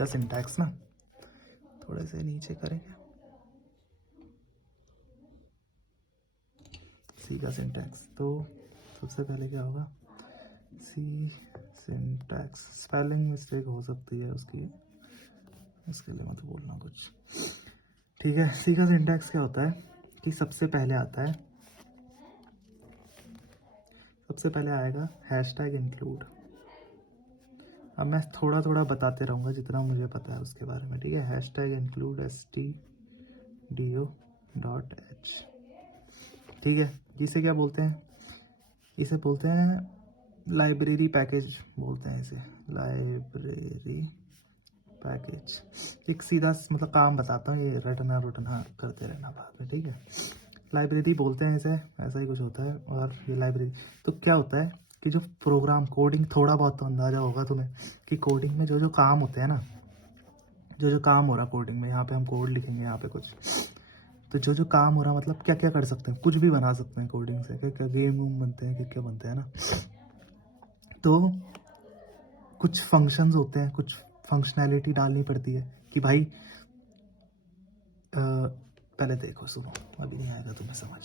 का सिंटैक्स ना थोड़े से नीचे करेंगे। सी का सिंटैक्स तो सबसे पहले क्या होगा, सी सिंटैक्स। स्पेलिंग मिस्टेक हो सकती है उसकी, इसके लिए मत बोलना कुछ, ठीक है। सी का सिंटैक्स क्या होता है कि सबसे पहले आता है, सबसे पहले आएगा हैशटैग इंक्लूड। अब मैं थोड़ा थोड़ा बताते रहूँगा जितना मुझे पता है उसके बारे में, ठीक है। हैशटैग इंक्लूड stdio.h, ठीक है। इसे क्या बोलते हैं, इसे बोलते हैं लाइब्रेरी पैकेज बोलते हैं इसे, लाइब्रेरी पैकेज। एक सीधा मतलब काम बताता हूँ, ये रटना करते रहना बाद में, ठीक है। लाइब्रेरी बोलते हैं इसे, ऐसा ही कुछ होता है। और ये लाइब्रेरी तो क्या होता है कि जो प्रोग्राम कोडिंग, थोड़ा बहुत तो अंदाजा होगा तुम्हें कि कोडिंग में जो जो काम होते हैं ना, जो जो काम हो रहा कोडिंग में, यहाँ पे हम कोड लिखेंगे यहाँ पे कुछ, तो जो जो काम हो रहा मतलब क्या क्या कर सकते हैं, कुछ भी बना सकते हैं कोडिंग से, क्या क्या गेम वूम बनते हैं, क्या क्या बनते हैं ना। तो कुछ फंक्शंस होते हैं, कुछ फंक्शनैलिटी डालनी पड़ती है कि भाई पहले देखो सुनो, अभी नहीं आएगा तुम्हें समझ,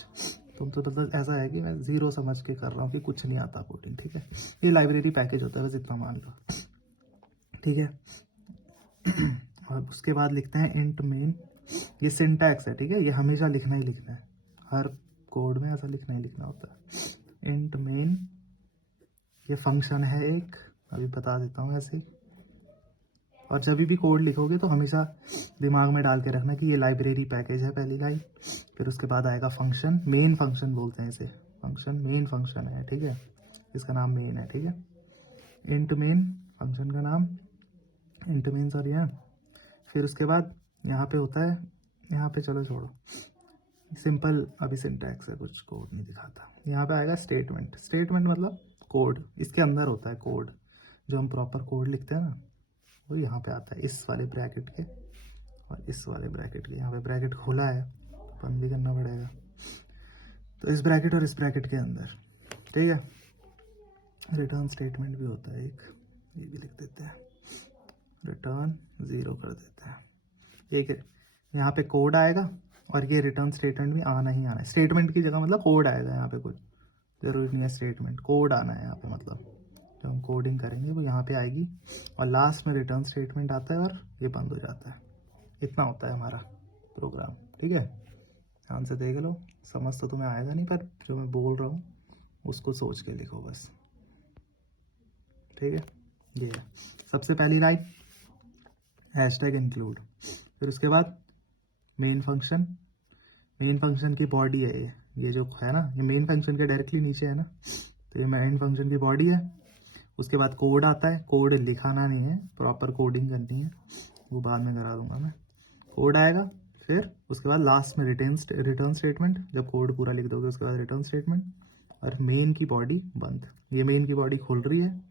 तुम तो मतलब ऐसा है कि मैं ज़ीरो समझ के कर रहा हूँ कि कुछ नहीं आता कोडिंग, ठीक है। ये लाइब्रेरी पैकेज होता है बस इतना मान लो, ठीक है। और उसके बाद लिखते हैं इंट मेन, ये सिंटैक्स है, ठीक है। ये हमेशा लिखना ही लिखना है, हर कोड में ऐसा लिखना ही लिखना होता है। इंट मेन ये फंक्शन है एक, अभी बता देता हूँ ऐसे ही। और जब भी कोड लिखोगे तो हमेशा दिमाग में डाल के रखना कि ये लाइब्रेरी पैकेज है, पहली लाइन। फिर उसके बाद आएगा फंक्शन, मेन फंक्शन बोलते हैं इसे, फंक्शन मेन फंक्शन है, ठीक है। इसका नाम मेन है, ठीक है। इंट मेन फंक्शन का नाम, इंट मेन, सॉरी है। फिर उसके बाद यहाँ पे होता है, यहाँ पे चलो छोड़ो, सिंपल अभी सिंटैक्स है, कुछ कोड नहीं दिखाता। यहाँ पे आएगा स्टेटमेंट। स्टेटमेंट मतलब कोड, इसके अंदर होता है कोड, जो हम प्रॉपर कोड लिखते हैं ना, वो यहाँ पे आता है, इस वाले ब्रैकेट के और इस वाले ब्रैकेट के। यहाँ पे ब्रैकेट खोला है, बंद भी करना पड़ेगा, तो इस ब्रैकेट और इस ब्रैकेट के अंदर, ठीक है। रिटर्न स्टेटमेंट भी होता है एक, ये भी लिख देते हैं, रिटर्न 0 कर देते हैं। एक यहाँ पे कोड आएगा और ये रिटर्न स्टेटमेंट भी आना ही आना है। स्टेटमेंट की जगह मतलब कोड आएगा यहाँ पे, कुछ ज़रूरी नहीं है स्टेटमेंट, कोड आना है यहाँ पे, मतलब जो हम कोडिंग करेंगे वो यहाँ पे आएगी। और लास्ट में रिटर्न स्टेटमेंट आता है और ये बंद हो जाता है। इतना होता है हमारा प्रोग्राम, ठीक है। ध्यान से देख लो, समझ तो तुम्हें आएगा नहीं, पर जो मैं बोल रहा हूँ उसको सोच के लिखो बस, ठीक है। ये है सबसे पहली लाइन, हैशटैग इंक्लूड। फिर उसके बाद मेन फंक्शन, मेन फंक्शन की बॉडी है ये जो है ना, ये मेन फंक्शन के डायरेक्टली नीचे है ना, तो ये मेन फंक्शन की बॉडी है। उसके बाद कोड आता है, कोड लिखाना नहीं है, प्रॉपर कोडिंग करनी है, वो बाद में करा दूंगा मैं। कोड आएगा, फिर उसके बाद लास्ट में रिटर्न स्टेटमेंट, जब कोड पूरा लिख दोगे उसके बाद रिटर्न स्टेटमेंट, और मेन की बॉडी बंद। ये मेन की बॉडी खुल रही है,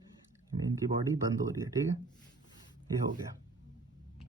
मेन की बॉडी बंद हो रही है, ठीक है। ये हो गया।